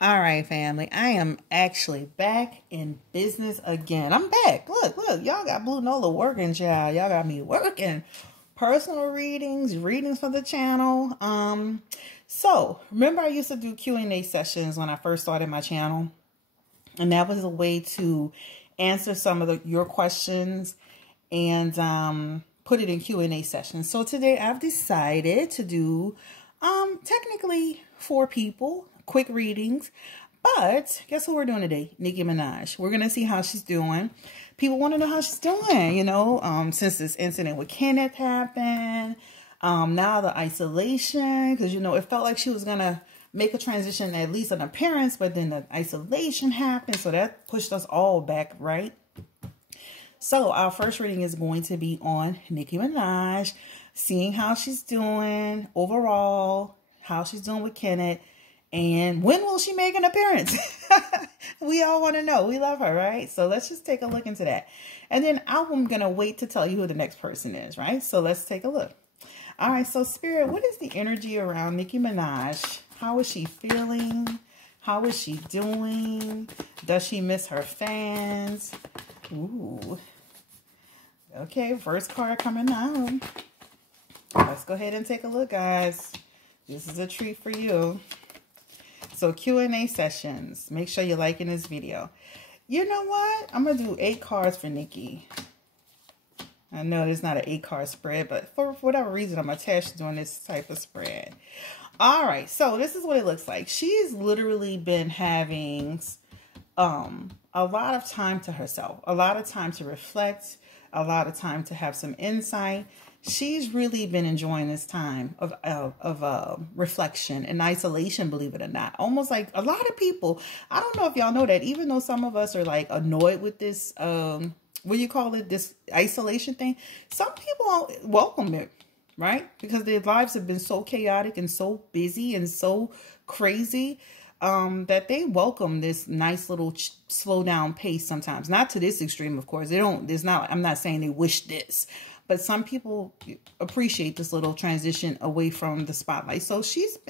All right, family. I am actually back in business again. I'm back. Look. Y'all got Blue Nola working, child. Y'all got me working. Personal readings for the channel. So remember I used to do Q&A sessions when I first started my channel, and that was a way to answer some of your questions and put it in Q&A sessions. So today I've decided to do technically 4 people, quick readings. But guess who we're doing today? Nicki Minaj. We're going to see how she's doing. People want to know how she's doing, you know, since this incident with Kenneth happened. Now the isolation, because, you know, it felt like she was going to make a transition, at least an appearance, but then the isolation happened. So that pushed us all back, right? So our first reading is going to be on Nicki Minaj, seeing how she's doing overall, how she's doing with Kenneth, and when will she make an appearance? We all want to know. We love her, right? So let's just take a look into that. And then I'm going to wait to tell you who the next person is, right? So let's take a look. All right, so Spirit, what is the energy around Nicki Minaj? How is she feeling? How is she doing? Does she miss her fans? Ooh. Okay, first card coming out. Let's go ahead and take a look, guys. This is a treat for you. So Q&A sessions. Make sure you're liking this video. You know what? I'm going to do 8 cards for Nicki. I know it's not an 8-card spread, but for whatever reason, I'm attached to doing this type of spread. All right, so this is what it looks like. She's literally been having a lot of time to herself, a lot of time to reflect, a lot of time to have some insight. She's really been enjoying this time of reflection and isolation, believe it or not. Almost like a lot of people, I don't know if y'all know that, even though some of us are like annoyed with this, what do you call it, this isolation thing, some people welcome it, right? Because their lives have been so chaotic and so busy and so crazy that they welcome this nice little slow down pace sometimes. Not to this extreme, of course. I'm not saying they wish this, but some people appreciate this little transition away from the spotlight. So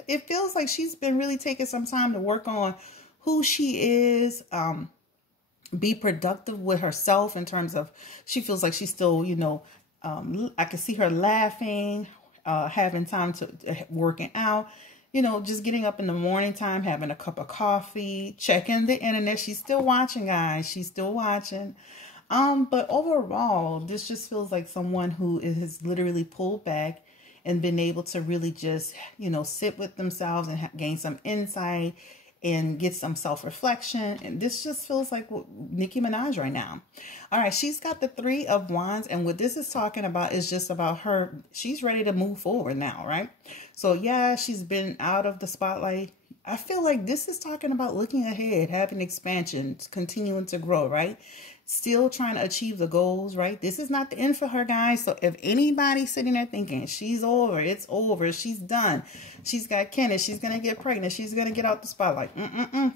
it feels like she's been really taking some time to work on who she is, be productive with herself in terms of, she feels like she's still, you know, I can see her laughing, having time to working out, you know, just getting up in the morning time, having a cup of coffee, checking the internet. She's still watching, guys. She's still watching. But overall, this just feels like someone who has literally pulled back and been able to really just, you know, sit with themselves and gain some insight and get some self-reflection. And this just feels like Nicki Minaj right now. All right, she's got the 3 of Wands. And what this is talking about is just about her. She's ready to move forward now, right? So yeah, she's been out of the spotlight. I feel like this is talking about looking ahead, having expansion, continuing to grow, right? Still trying to achieve the goals, right? This is not the end for her, guys. So if anybody's sitting there thinking she's over, it's over, she's done, she's got Kenneth, she's going to get pregnant, she's going to get out the spotlight.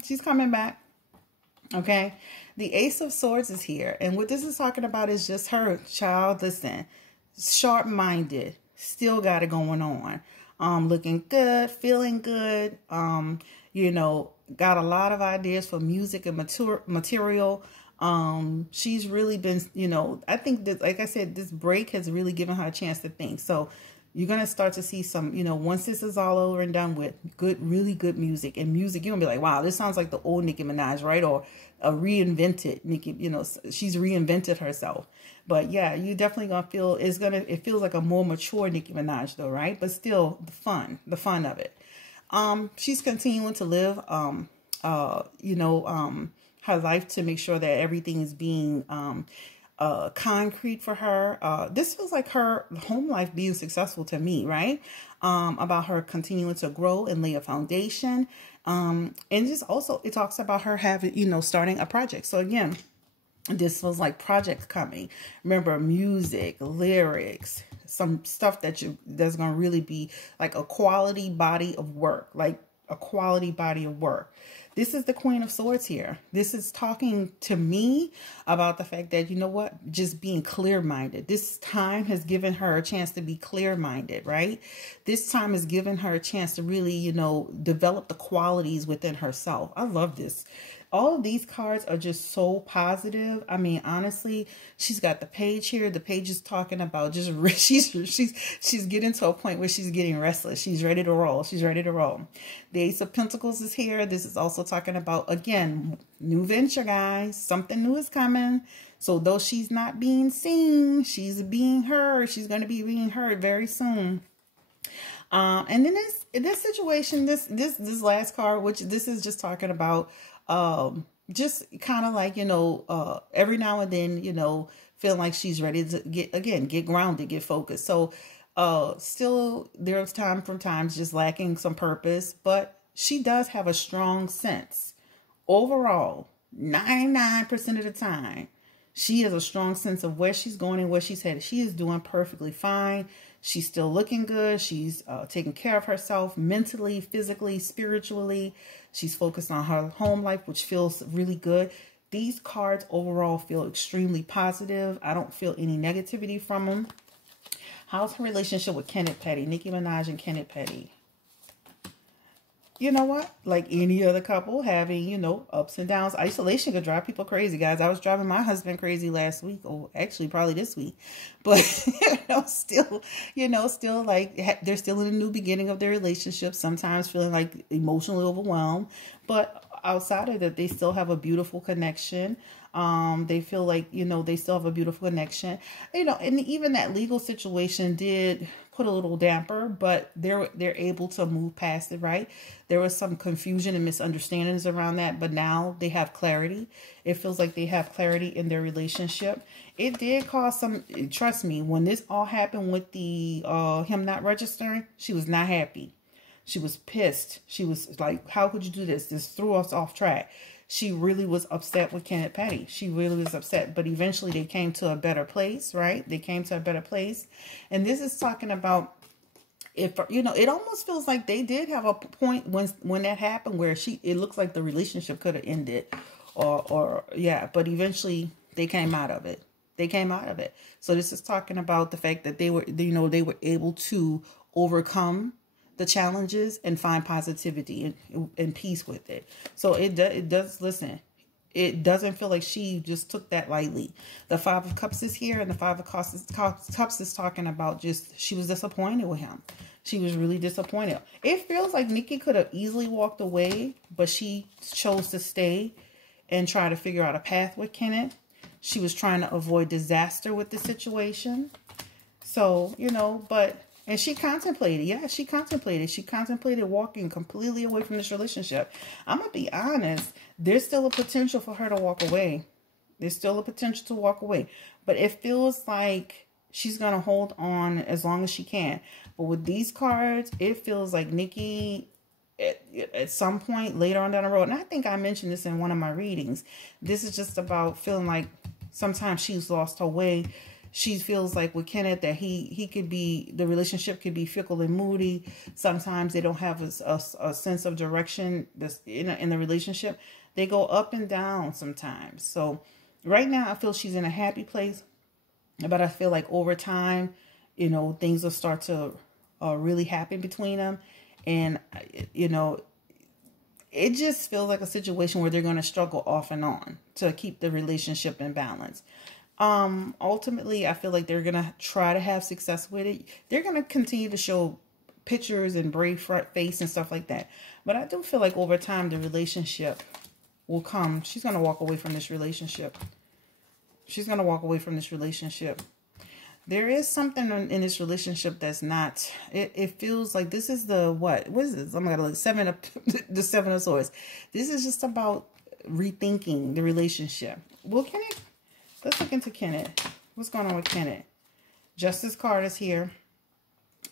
She's coming back. Okay. The Ace of Swords is here. And what this is talking about is just her, child, listen, sharp-minded, still got it going on. Looking good, feeling good. You know, got a lot of ideas for music and material. She's really been, you know, I think that, like I said, this break has really given her a chance to think. So you're going to start to see some, you know, once this is all over and done with, really good music. And music, you're going to be like, wow, this sounds like the old Nicki Minaj, right? Or a reinvented Nicki, you know, she's reinvented herself. But yeah, you definitely going to feel, it feels like a more mature Nicki Minaj though, right? But still the fun of it. She's continuing to live, you know, her life to make sure that everything is being concrete for her. This feels like her home life being successful to me, right? About her continuing to grow and lay a foundation. And just also, it talks about her having, you know, starting a project. So again, this was like projects coming. Remember, music, lyrics, some stuff that's going to really be like a quality body of work. Like a quality body of work. This is the Queen of Swords here. This is talking to me about the fact that, you know what, just being clear-minded. This time has given her a chance to be clear-minded, right? This time has given her a chance to really, you know, develop the qualities within herself. I love this. All of these cards are just so positive. I mean, honestly, she's got the page here. The page is talking about just she's getting to a point where she's getting restless. She's ready to roll. She's ready to roll. The Ace of Pentacles is here. This is also talking about, again, new venture, guys. Something new is coming. So though she's not being seen, she's being heard. She's going to be being heard very soon. And then this situation, this last card, which this is just talking about, just kind of like, you know, every now and then, you know, feeling like she's ready to get grounded, get focused. So, still there's times just lacking some purpose, but she does have a strong sense overall, 99% of the time. She has a strong sense of where she's going and where she's headed. She is doing perfectly fine. She's still looking good. She's taking care of herself mentally, physically, spiritually. She's focused on her home life, which feels really good. These cards overall feel extremely positive. I don't feel any negativity from them. How's her relationship with Kenneth Petty? Nicki Minaj and Kenneth Petty. You know what? Like any other couple having, you know, ups and downs. Isolation could drive people crazy, guys. I was driving my husband crazy last week. Or actually probably this week. But, still like they're still in a new beginning of their relationship. Sometimes feeling like emotionally overwhelmed. But outside of that, they still have a beautiful connection. They feel like, you know, they still have a beautiful connection, you know, and even that legal situation did put a little damper, but they're able to move past it, right? There was some confusion and misunderstandings around that, but now they have clarity. It feels like they have clarity in their relationship. It did cause some, trust me, when this all happened with the him not registering, she was not happy. She was pissed. She was like, how could you do this? This threw us off track. She really was upset with Kenneth Petty. She really was upset. But eventually they came to a better place, right? They came to a better place. And this is talking about, if, you know, it almost feels like they did have a point when that happened where it looks like the relationship could have ended. Yeah, but eventually they came out of it. They came out of it. So this is talking about the fact that they were able to overcome the challenges and find positivity and peace with it. So it does, listen, it doesn't feel like she just took that lightly. The Five of Cups is here, and the Five of Cups is talking about just, she was disappointed with him. She was really disappointed. It feels like Nicki could have easily walked away, but she chose to stay and try to figure out a path with Kenneth. She was trying to avoid disaster with the situation. So, you know, and she contemplated. Yeah, she contemplated. She contemplated walking completely away from this relationship. I'm going to be honest. There's still a potential for her to walk away. There's still a potential to walk away. But it feels like she's going to hold on as long as she can. But with these cards, it feels like Nicki, at some point later on down the road, and I think I mentioned this in one of my readings, this is just about feeling like sometimes she's lost her way. She feels like with Kenneth that he could be, the relationship could be fickle and moody. Sometimes they don't have a sense of direction in the relationship. They go up and down sometimes. So right now I feel she's in a happy place, but I feel like over time, you know, things will start to really happen between them. And, you know, it just feels like a situation where they're going to struggle off and on to keep the relationship in balance. Ultimately, I feel like they're going to try to have success with it. They're going to continue to show pictures and brave front face and stuff like that. But I do feel like over time, the relationship will come. She's going to walk away from this relationship. She's going to walk away from this relationship. There is something in this relationship that's not, it feels like this is the, what is this? Oh my God, the Seven of Swords. This is just about rethinking the relationship. Well, let's look into Kenneth. What's going on with Kenneth? Justice card is here.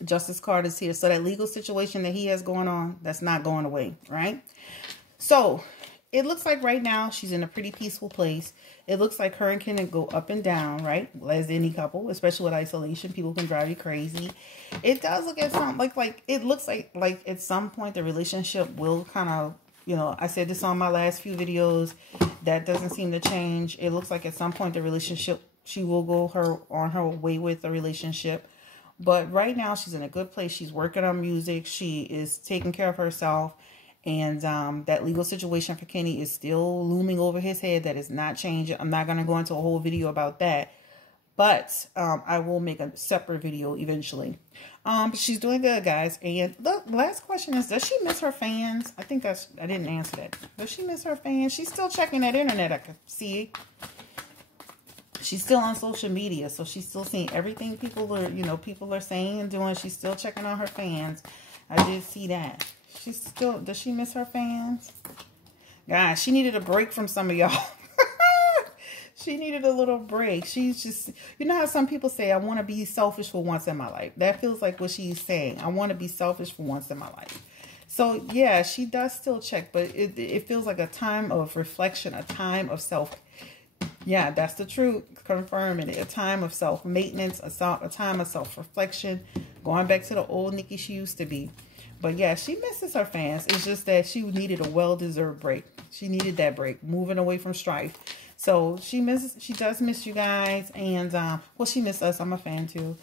Justice card is here. So that legal situation that he has going on, that's not going away, right? So it looks like right now she's in a pretty peaceful place. It looks like her and Ken go up and down, right? As any couple, especially with isolation, people can drive you crazy. It does look at some like it looks like at some point the relationship will kind of, you know, I said this on my last few videos. That doesn't seem to change. It looks like at some point the relationship, she will go on her way with the relationship. But right now she's in a good place. She's working on music. She is taking care of herself. And that legal situation for Kenny is still looming over his head. That is not changing. I'm not going to go into a whole video about that. But I will make a separate video eventually. But she's doing good, guys. And the last question is, does she miss her fans? I think I didn't answer that. Does she miss her fans? She's still checking that internet, I can see. She's still on social media, so she's still seeing everything people are saying and doing. She's still checking on her fans. I did see that. Does she miss her fans? Guys, she needed a break from some of y'all. She needed a little break. She's just, you know how some people say, I want to be selfish for once in my life. That feels like what she's saying. I want to be selfish for once in my life. So, yeah, she does still check, but it feels like a time of reflection, a time of self. Yeah, that's the truth. Confirming it. A time of self-maintenance, a time of self-reflection, going back to the old Nicki she used to be. But yeah, she misses her fans. It's just that she needed a well-deserved break. She needed that break, moving away from strife. So she does miss you guys. And, well, she missed us. I'm a fan too.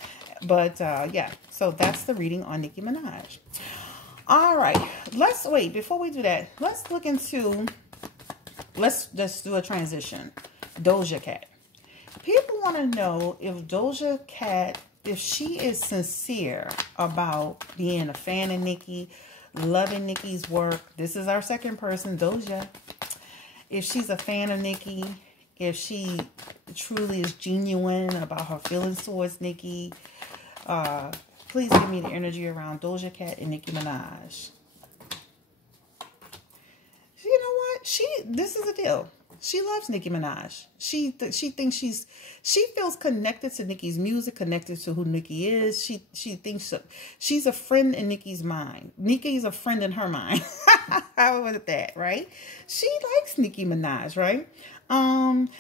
But, yeah, so that's the reading on Nicki Minaj. All right. Wait, before we do that, let's just do a transition. Doja Cat. People want to know if Doja Cat, if she is sincere about being a fan of Nicki, loving Nicki's work. This is our second person, Doja. If she's a fan of Nicki, if she truly is genuine about her feelings towards Nicki, please give me the energy around Doja Cat and Nicki Minaj. You know what? This is a deal. She loves Nicki Minaj. She thinks she feels connected to Nicki's music, connected to who Nicki is. She thinks she's a friend in Nicki's mind. Nicki's a friend in her mind. How was that, right? She likes Nicki Minaj, right?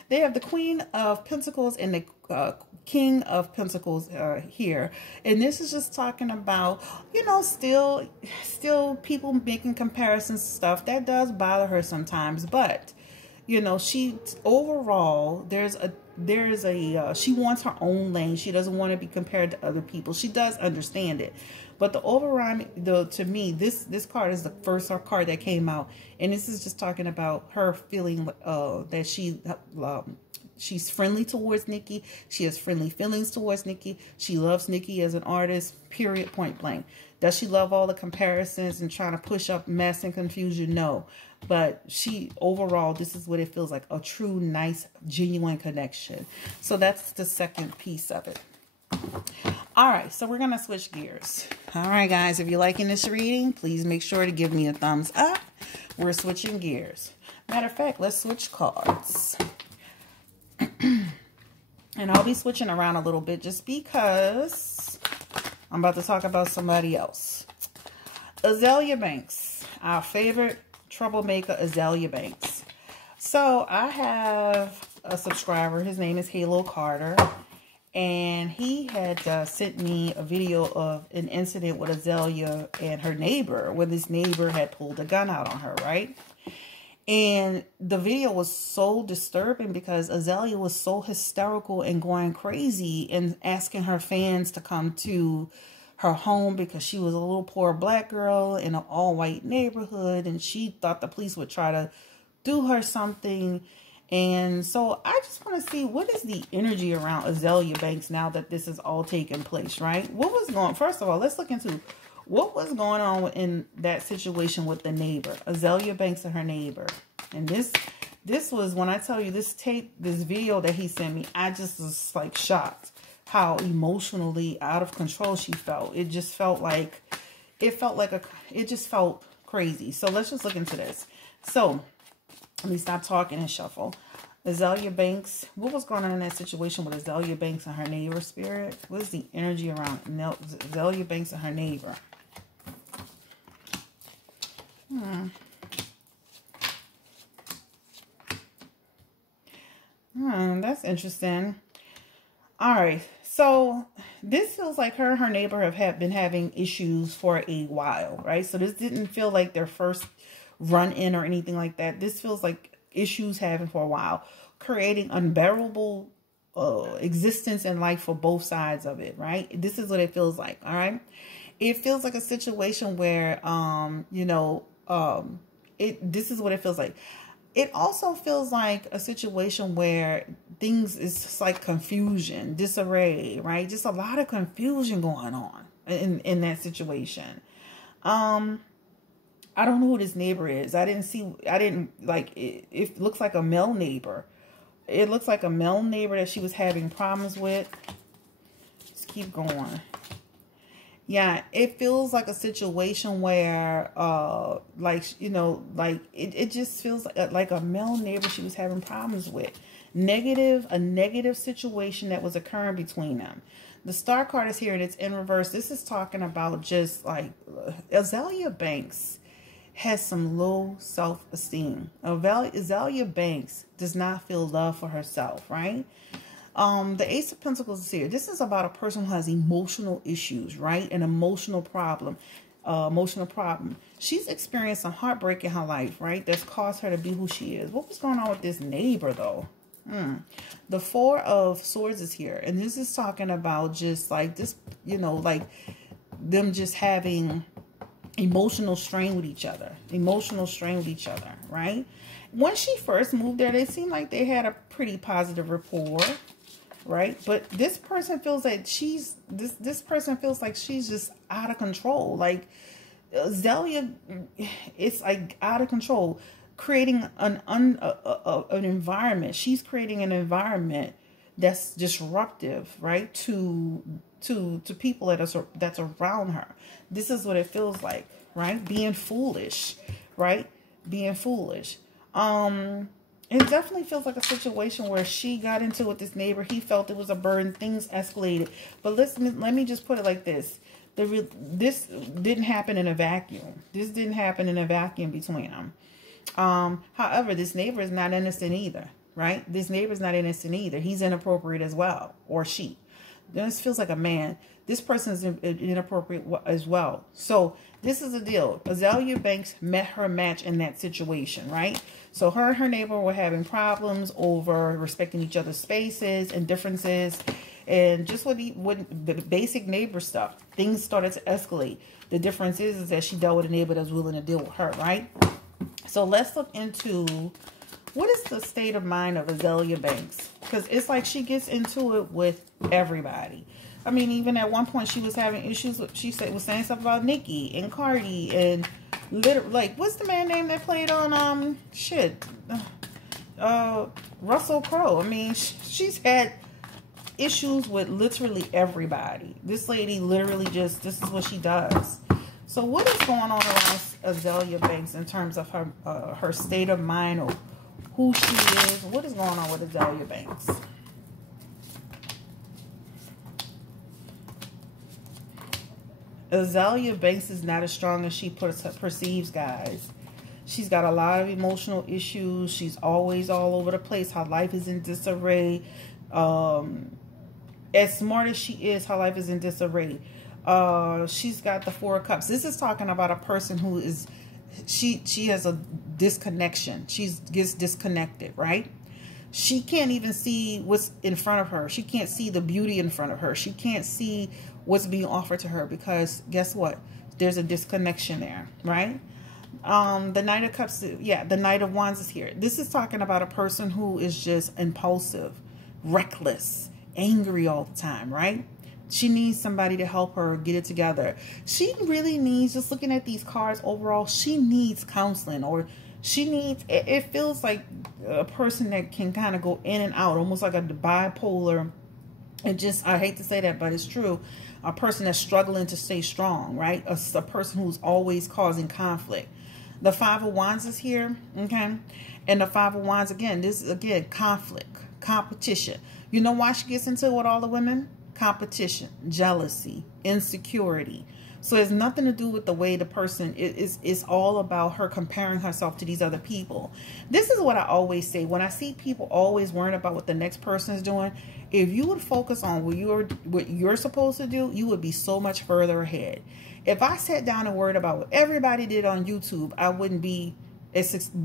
They have the Queen of Pentacles and the King of Pentacles here. And this is just talking about, you know, still people making comparisons and stuff. That does bother her sometimes, but you know, overall, she wants her own lane. She doesn't want to be compared to other people. She does understand it. But to me, this card is the first card that came out. And this is just talking about her feeling that she's friendly towards Nicki. She has friendly feelings towards Nicki. She loves Nicki as an artist, period, point blank. Does she love all the comparisons and trying to push up mess and confusion? No. But overall, this is what it feels like. A true, nice, genuine connection. So that's the second piece of it. All right, so we're going to switch gears. All right, guys, if you're liking this reading, please make sure to give me a thumbs up. We're switching gears. Matter of fact, let's switch cards. And I'll be switching around a little bit just because I'm about to talk about somebody else. Azealia Banks, our favorite troublemaker, Azealia Banks. So I have a subscriber. His name is Halo Carter. And he had sent me a video of an incident with Azealia and her neighbor, where this neighbor had pulled a gun out on her, right? And the video was so disturbing because Azealia was so hysterical and going crazy and asking her fans to come to her home because she was a little poor black girl in an all-white neighborhood, and she thought the police would try to do her something. And so I just want to see, what is the energy around Azealia Banks now that this is all taking place, right? First of all, let's look into what was going on in that situation with the neighbor, Azealia Banks and her neighbor. And this was, when I tell you this video that he sent me, I just was like shocked how emotionally out of control she felt. It just felt like, it just felt crazy. So let's just look into this. So let me stop talking and shuffle. Azealia Banks, what was going on in that situation with Azealia Banks and her neighbor, Spirit? What is the energy around Azealia Banks and her neighbor? That's interesting. All right. So this feels like her and her neighbor have been having issues for a while, right? So this didn't feel like their first run in or anything like that. This feels like issues having for a while, creating unbearable existence in life for both sides of it, right? This is what it feels like. All right. It feels like a situation where, this is what it feels like. It also feels like a situation where things is just like confusion, disarray, right? Just a lot of confusion going on in that situation. I don't know who this neighbor is. I didn't like it. It looks like a male neighbor. It looks like a male neighbor that she was having problems with. Let's keep going. Yeah, it feels like a situation where, it just feels like a male neighbor she was having problems with. A negative situation that was occurring between them. The Star card is here and it's in reverse. This is talking about just like Azealia Banks has some low self-esteem. Azealia Banks does not feel love for herself, right? The Ace of Pentacles is here. This is about a person who has emotional issues, right? An emotional problem. She's experienced some heartbreak in her life, right? That's caused her to be who she is. What was going on with this neighbor, though? The Four of Swords is here. And this is talking about just like this, like them just having emotional strain with each other. Right? When she first moved there, they seemed like they had a pretty positive rapport. Right, but this person feels like this person feels like she's just out of control. Like Zelia, it's like out of control, creating an environment. She's creating an environment that's disruptive, right, to people that's around her. This is what it feels like, right? Being foolish, right? Being foolish. It definitely feels like a situation where she got into it with this neighbor. He felt it was a burden. Things escalated. But let me just put it like this. This didn't happen in a vacuum. This didn't happen in a vacuum between them. However, this neighbor is not innocent either, right? This neighbor is not innocent either. He's inappropriate as well, or she. This feels like a man. This person is inappropriate as well. So this is the deal. Azealia Banks met her match in that situation, right? So her and her neighbor were having problems over respecting each other's spaces and differences. And just with the basic neighbor stuff, things started to escalate. The difference is that she dealt with a neighbor that was willing to deal with her, right? So let's look into what is the state of mind of Azealia Banks? Because it's like she gets into it with everybody. I mean, even at one point she was having issues with, was saying stuff about Nicki and Cardi and like, what's the man name that played on Russell Crowe? I mean, she's had issues with literally everybody. This lady literally just, this is what she does. So what is going on around Azealia Banks in terms of her state of mind or who she is? What is going on with Azealia Banks? Azealia Banks is not as strong as she perceives, guys. She's got a lot of emotional issues. She's always all over the place. Her life is in disarray. As smart as she is, her life is in disarray. She's got the Four of Cups. This is talking about a person who is, she has a disconnection. She gets disconnected, right? She can't even see what's in front of her. She can't see the beauty in front of her. She can't see what's being offered to her because guess what? There's a disconnection there, right? The Knight of Cups, yeah, the Knight of Wands is here. This is talking about a person who is just impulsive, reckless, angry all the time, right? She needs somebody to help her get it together. She really needs, just looking at these cards overall, she needs counseling, or she needs, it feels like a person that can kind of go in and out, almost like a bipolar. And just, I hate to say that, but it's true. A person that's struggling to stay strong, right? A person who's always causing conflict. The Five of Wands is here, okay? And the Five of Wands, again, this is, again, conflict, competition. You know why she gets into it with all the women? Competition, jealousy, insecurity, So it's nothing to do with the way the person is. It's all about her comparing herself to these other people. This is what I always say. When I see people always worrying about what the next person is doing, if you would focus on what you're supposed to do, you would be so much further ahead. If I sat down and worried about what everybody did on YouTube, I wouldn't be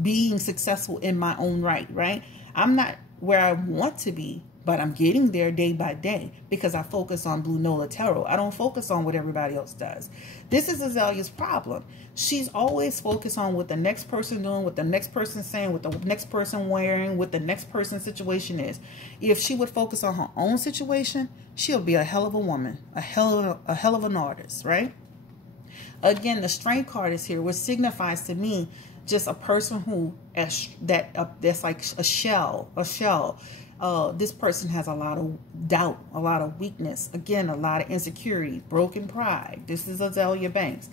being successful in my own right? I'm not where I want to be, but I'm getting there day by day because I focus on Blue Nola Tarot. I don't focus on what everybody else does. This is Azealia's problem. She's always focused on what the next person doing, what the next person saying, what the next person wearing, what the next person's situation is. If she would focus on her own situation, she'll be a hell of a woman, a hell of an artist, right? Again, the Strength card is here, which signifies to me just a person who that's like a shell. This person has a lot of doubt, a lot of weakness, again, a lot of insecurity, broken pride. This is Azealia Banks.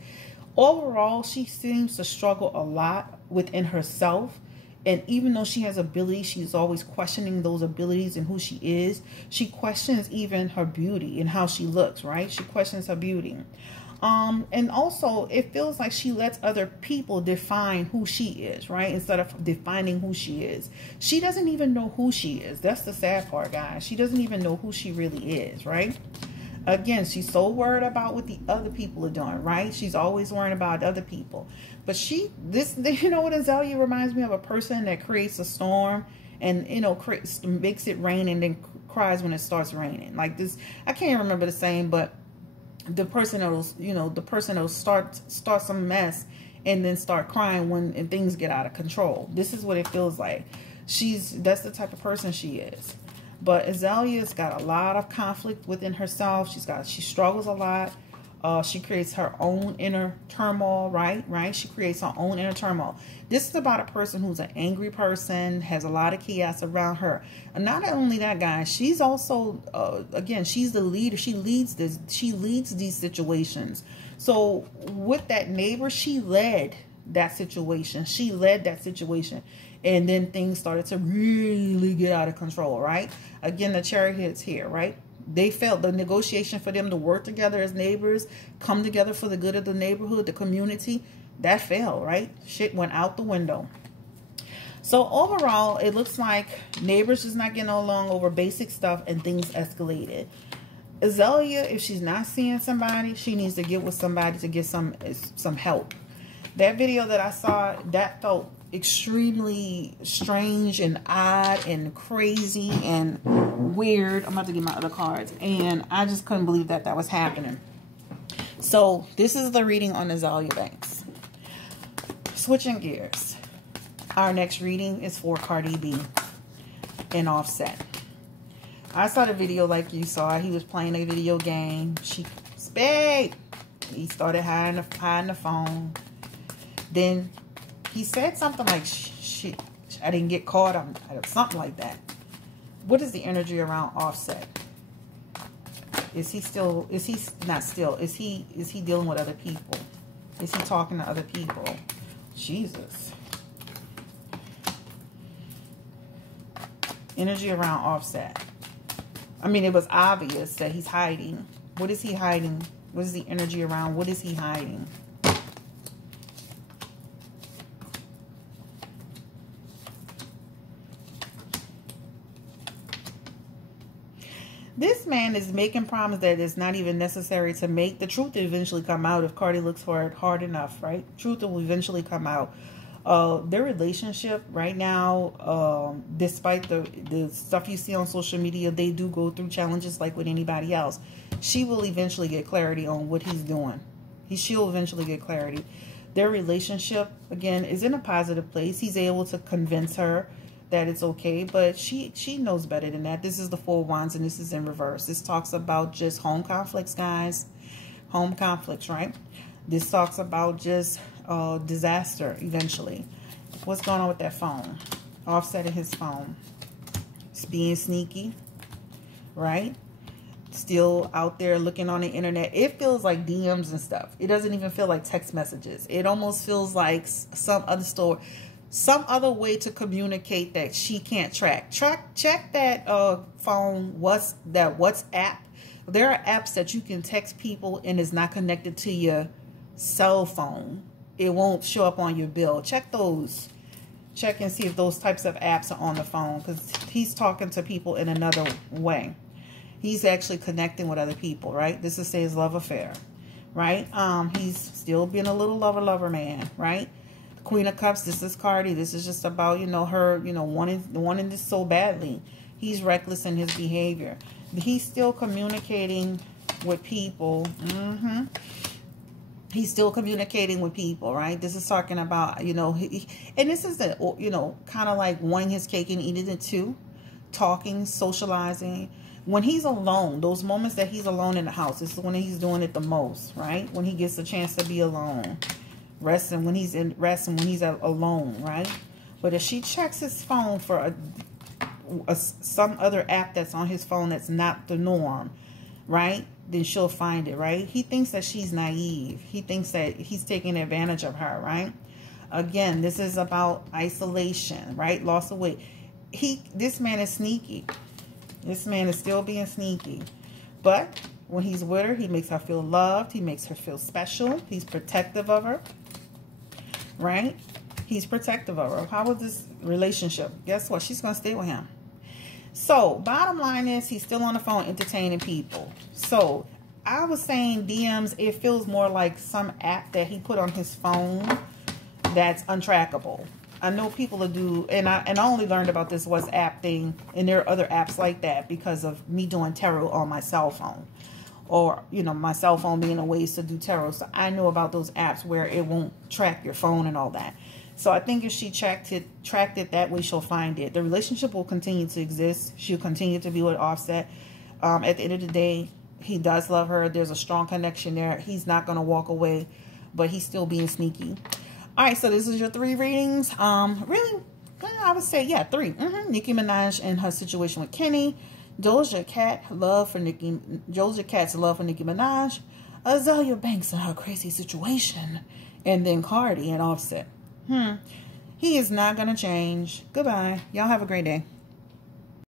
Overall, she seems to struggle a lot within herself. And even though she has abilities, she's always questioning those abilities and who she is. She questions even her beauty and how she looks, right? She questions her beauty. And also it feels like she lets other people define who she is, right? Instead of defining who she is. She doesn't even know who she is. That's the sad part, guys. She doesn't even know who she really is, right? Again, she's so worried about what the other people are doing, right? She's always worrying about other people. But you know what Azealia reminds me of? A person that creates a storm and, you know, makes it rain and then cries when it starts raining. Like this, I can't remember the saying, but the person that'll start some mess and then start crying when things get out of control. This is what it feels like. That's the type of person she is. But Azalia's got a lot of conflict within herself. She struggles a lot. She creates her own inner turmoil, right? She creates her own inner turmoil. This is about a person who's an angry person, has a lot of chaos around her. And not only that, guys, she's also, again, she's the leader. She leads these situations. So with that neighbor, she led that situation. And then things started to really get out of control, right? Again, the Chariot's here, right? They felt the negotiation for them to work together as neighbors, come together for the good of the neighborhood, the community, that failed, right? Shit went out the window. So overall, it looks like neighbors just not getting along over basic stuff and things escalated. Azealia, if she's not seeing somebody, she needs to get with somebody to get some help. That video that I saw, that felt extremely strange and odd and crazy and weird. I'm about to get my other cards, and I just couldn't believe that was happening. So this is the reading on Azealia Banks. Switching gears, our next reading is for Cardi B and Offset. I saw the video like you saw. He was playing a video game. He started hiding the phone. Then he said something like, shit, I didn't get caught. Something like that. What is the energy around Offset? Is he dealing with other people? Is he talking to other people? Jesus. Energy around Offset. I mean, it was obvious that he's hiding. What is he hiding? What is the energy around? What is he hiding? This man is making promises that it's not even necessary to make. The truth will eventually come out if Cardi looks for it hard enough, right? Truth will eventually come out. Their relationship right now, despite the stuff you see on social media, they do go through challenges like with anybody else. She will eventually get clarity on what he's doing. She'll eventually get clarity. Their relationship, again, is in a positive place. He's able to convince her that it's okay, but she knows better than that. This is the Four of Wands, and this is in reverse. This talks about just home conflicts, guys. Home conflicts, right? This talks about just disaster eventually. What's going on with that phone? Offsetting his phone. It's being sneaky, right? Still out there looking on the internet. It feels like DMs and stuff. It doesn't even feel like text messages. It almost feels like some other way to communicate that she can't track. Check that phone. What's that WhatsApp There are apps that you can text people and it's not connected to your cell phone. It won't show up on your bill. Check those. Check and see if those types of apps are on the phone, because he's talking to people in another way. He's actually connecting with other people, right? This is his love affair, right? He's still being a little lover man, right? Queen of Cups, this is Cardi. This is just about, you know, her, you know, wanting this so badly. He's reckless in his behavior. He's still communicating with people. He's still communicating with people, right? This is talking about, you know, and this is the, you know, kind of like wanting his cake and eating it too. Talking, socializing. When he's alone, those moments that he's alone in the house, this is when he's doing it the most, right? When he gets a chance to be alone. Resting when he's alone, right? But if she checks his phone for some other app that's on his phone that's not the norm, right? Then she'll find it, right? He thinks that she's naive. He thinks that he's taking advantage of her, right? Again, this is about isolation, right? Loss of weight. This man is sneaky. This man is still being sneaky. But when he's with her, he makes her feel loved. He makes her feel special. He's protective of her, right? He's protective of her. How was this relationship? Guess what? She's going to stay with him. So, bottom line is he's still on the phone entertaining people. So, I was saying DMs, it feels more like some app that he put on his phone that's untrackable. I know people that do, and I only learned about this WhatsApp thing, and there are other apps like that because of me doing tarot on my cell phone. Or, you know, my cell phone being a ways to do tarot. So, I know about those apps where it won't track your phone and all that. So I think if she tracked it that way, she'll find it. The relationship will continue to exist. She'll continue to be with Offset. At the end of the day, he does love her. There's a strong connection there. He's not going to walk away, but he's still being sneaky. All right, so this is your 3 readings. Really, I would say, yeah, 3. Nicki Minaj and her situation with Kenny. Doja Cat's love for Nicki Minaj. Azealia Banks and her crazy situation. And then Cardi and Offset. He is not going to change. Goodbye. Y'all have a great day.